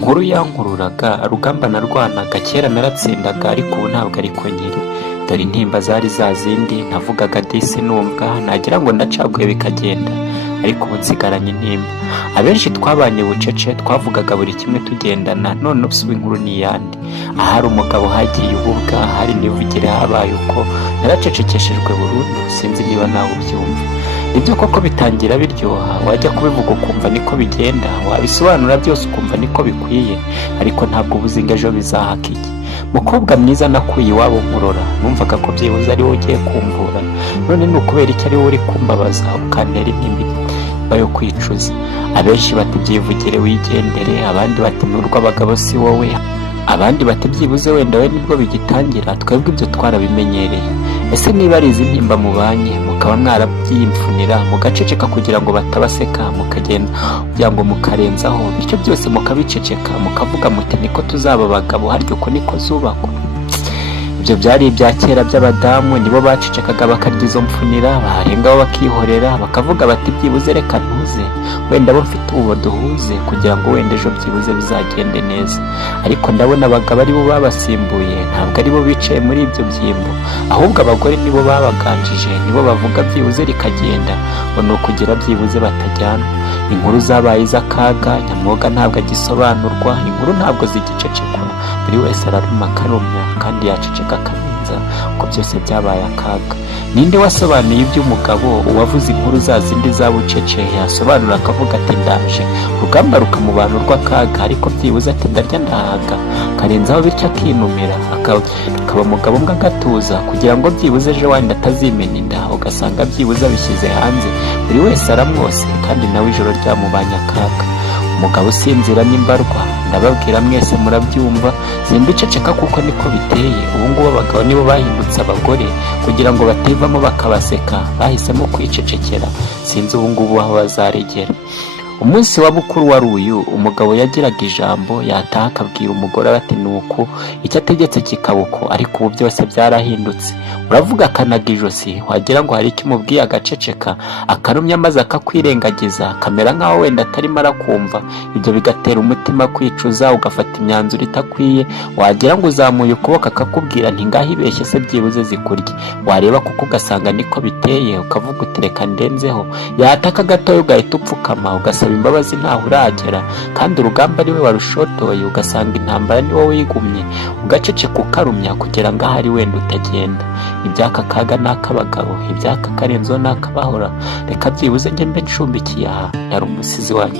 Inkuru yankururaga, urugamba narwanaga, kera naratsindaga ariko ubu ntabwo ariko nkiri. Dore intimba zari za zindi navugaga disi numva, nagira ngo ndacaguye bikagenda, ariko ubu nsigaranye intimba. Abenshi twabanye bucece, twavugaga buri kimwe tugendana, none ubu inkuru ni iyande. Ahari umugabo hagiye ububwa, hari nivugire habaye uko, naracecekeshejwe burundu, sinzi niba nawe ubyumva. Ibyo koko bitangira biryoha, wajya kubivuga ukumva niko bigenda, wabisobanura byose ukumva niko bikwiye, ariko ntabwo ubuzi ngo ejo bizahaka iki. Mukobwa mwiza nakuye iwabo nkurora, numvaga ko byibuze ari wowe ugiye kumvura, none ni ukubera iki ari wowe uri kumbabaza ukantera intimba yo kwicuza. Abenshi bati byivugire wigendere, abandi bati n'urw'abagabo si wowe, abandi bati byibuze wenda we nibwo bigitangira, twebwe ibyo twarabimenyereye. Ese niba ari izi ntimba mubanye mukaba mwarabyimfunira mugaceceka kugira ngo batabaseka, mukagenda kugira ngo mukarenzaho, bityo byose mukabiceceka, mukavuga muti niko tuzaba abagabo, harya uko niko zubakwa. Ibyo byari ibya kera by'abadamu, nibo bacecekaga bakarya izo mfunira, barengaho bakihorera, bakavuga bati byibuze reka ntuze, wenda abo mfite ubu duhuze, kugira ngo wenda ejo byibuze bizagende neza. Ariko ndabona abagabo ari bo babasimbuye, ntabwo ari bo bicaye muri ibyo byimbo, ahubwo abagore nibo babaganjije, nibo bavuga byibuze rikagenda, ngo ni ukugira byibuze batajyanwa. Inkuru zabaye iz'akaga, nyamwoga ntabwo agisobanurwa, inkuru ntabwo zigicecekwa, buri wese araruma akarumya kandi yaceceka akaminza ko byose byabaye akaga. Ninde wasobanuye iby'umugabo? Uwavuze inkuru za zindi za bucece yasobanura akavuga ati ndaje, urugamba rukamubana urw'akaga, ariko byibuze ati ndarya ndahaga, karenzaho bityo akinumira, akaba umugabo umwe agatuza, kugira ngo byibuze ejo wenda atazimena inda, ugasanga byibuze abishyize hanze, buri wese aramwose kandi nawe ijoro ryamubanye akaga. Umugabo usinzira n'imbarwa, ndababwira mwese murabyumva, simbiceceka kuko niko biteye. Ubu ngubu abagabo nibo bahindutse abagore, kugira ngo bativamo bakabaseka, bahisemo kwicecekera, sinzi ubu ngubu aho bazaregera. Umunsi wa bukuru wari uyu, umugabo yagiraga ijambo, yataha akabwira umugore ati nuko icyo ategetse kikaba uko, ariko ubu byose byarahindutse. Uravuga akanaga ijosi, wagira ngo hari icyo umubwiye agaceceka, akarumya maze akakwirengagiza, kamera nk'aho wenda atarimo arakumva. Ibyo bigatera umutima kwicuza, ugafata imyanzuro itakwiye, wagira ngo uzamuye ukuboko akakubwira nti ngaho ibeshye se byibuze zikurye, wareba kuko ugasanga niko biteye, ukavuga uti reka ndenzeho, yataka gatoya ugahita upfukama, ugasaba imbabazi ntaho uragera, kandi urugamba ari we warushotoye, ugasanga intambara ni wowe wigumye, ugaceceka ukarumya kugira ngo ahari wenda utagenda. Iby'aka kaga ni ak'abagabo, iby'aka karenzo ni ak'abahora, reka byibuze njye mbe ncumbikiye aha. Yari umusizi wanyu.